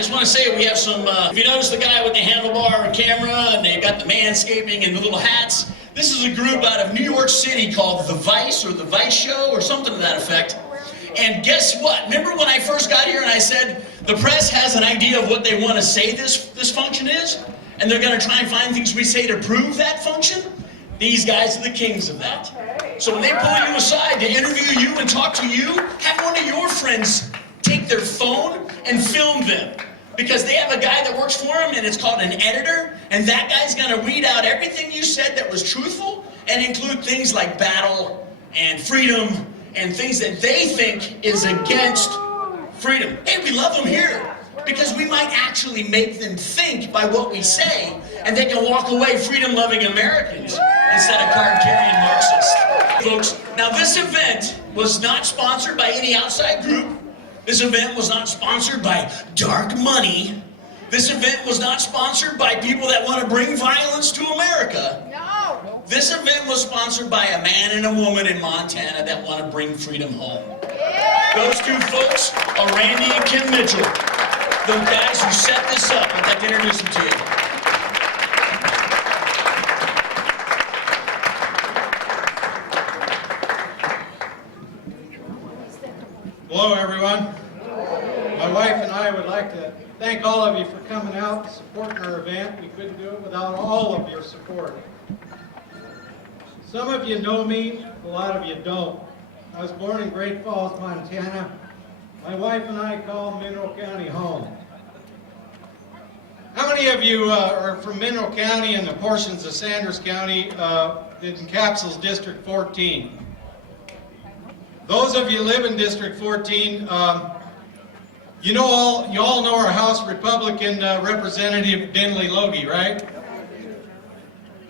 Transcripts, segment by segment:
just want to say we have some, if you notice the guy with the handlebar camera and they've got the manscaping and the little hats, this is a group out of New York City called The Vice or The Vice Show or something to that effect. And guess what? Remember when I first got here and I said the press has an idea of what they want to say this function is? And they're going to try and find things we say to prove that function? These guys are the kings of that. So when they pull you aside to interview you and talk to you, have one of your friends take their phone and film them. Because they have a guy that works for them and it's called an editor, and that guy's going to read out everything you said that was truthful and include things like battle and freedom and things that they think is against freedom. Hey, we love them here because we might actually make them think by what we say, and they can walk away freedom-loving Americans instead of card-carrying Marxists. Folks, now this event was not sponsored by any outside group. This event was not sponsored by dark money. This event was not sponsored by people that want to bring violence to America. No. This event was sponsored by a man and a woman in Montana that want to bring freedom home. Yeah. Those two folks are Randy and Kim Mitchell, the guys who set this up. I'd like to introduce them to you. Hello, everyone. My wife and I would like to thank all of you for coming out and supporting our event. We couldn't do it without all of your support. Some of you know me, a lot of you don't. I was born in Great Falls, Montana. My wife and I call Mineral County home. How many of you are from Mineral County and the portions of Sanders County that encapsulates District 14? Those of you who live in District 14, you all know our House Republican Representative Denley Logie, right?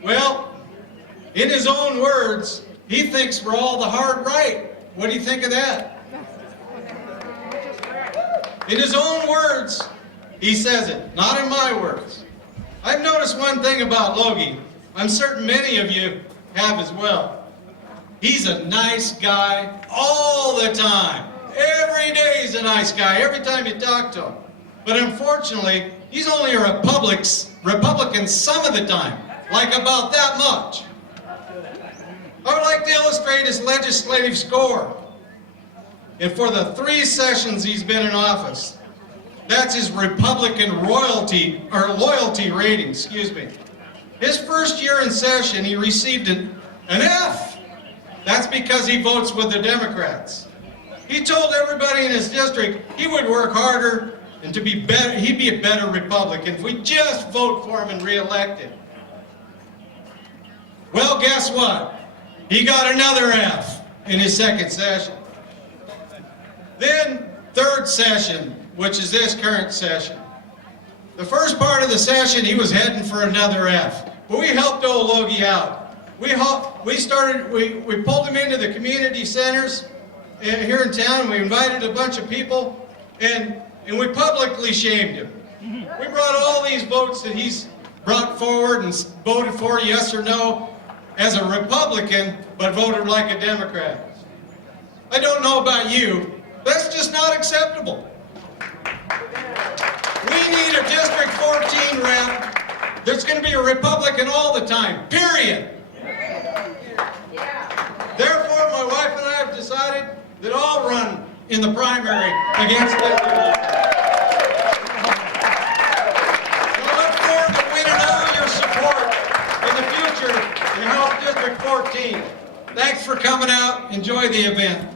Well, in his own words, he thinks we're all the hard right. What do you think of that? In his own words, he says it, not in my words. I've noticed one thing about Logie. I'm certain many of you have as well. He's a nice guy all the time. Every day he's a nice guy, every time you talk to him. But unfortunately, he's only a Republican some of the time, like about that much. I would like to illustrate his legislative score. And for the 3 sessions he's been in office, that's his Republican loyalty rating, His first year in session, he received an F. That's because he votes with the Democrats. He told everybody in his district he would work harder and he'd be a better Republican if we just vote for him and re-elect him. Well, guess what? He got another F in his second session. Then, third session, which is this current session. The first part of the session, he was heading for another F. But we helped old Logie out. We pulled him into the community centers here in town. We invited a bunch of people, and we publicly shamed him. We brought all these votes that he's brought forward and voted for, yes or no, as a Republican, but voted like a Democrat. I don't know about you, but that's just not acceptable. We need a District 14 rep that's going to be a Republican all the time, period. Therefore, my wife and I have decided that I'll run in the primary against Denley Logie. I look forward to winning all your support in the future in House District 14. Thanks for coming out. Enjoy the event.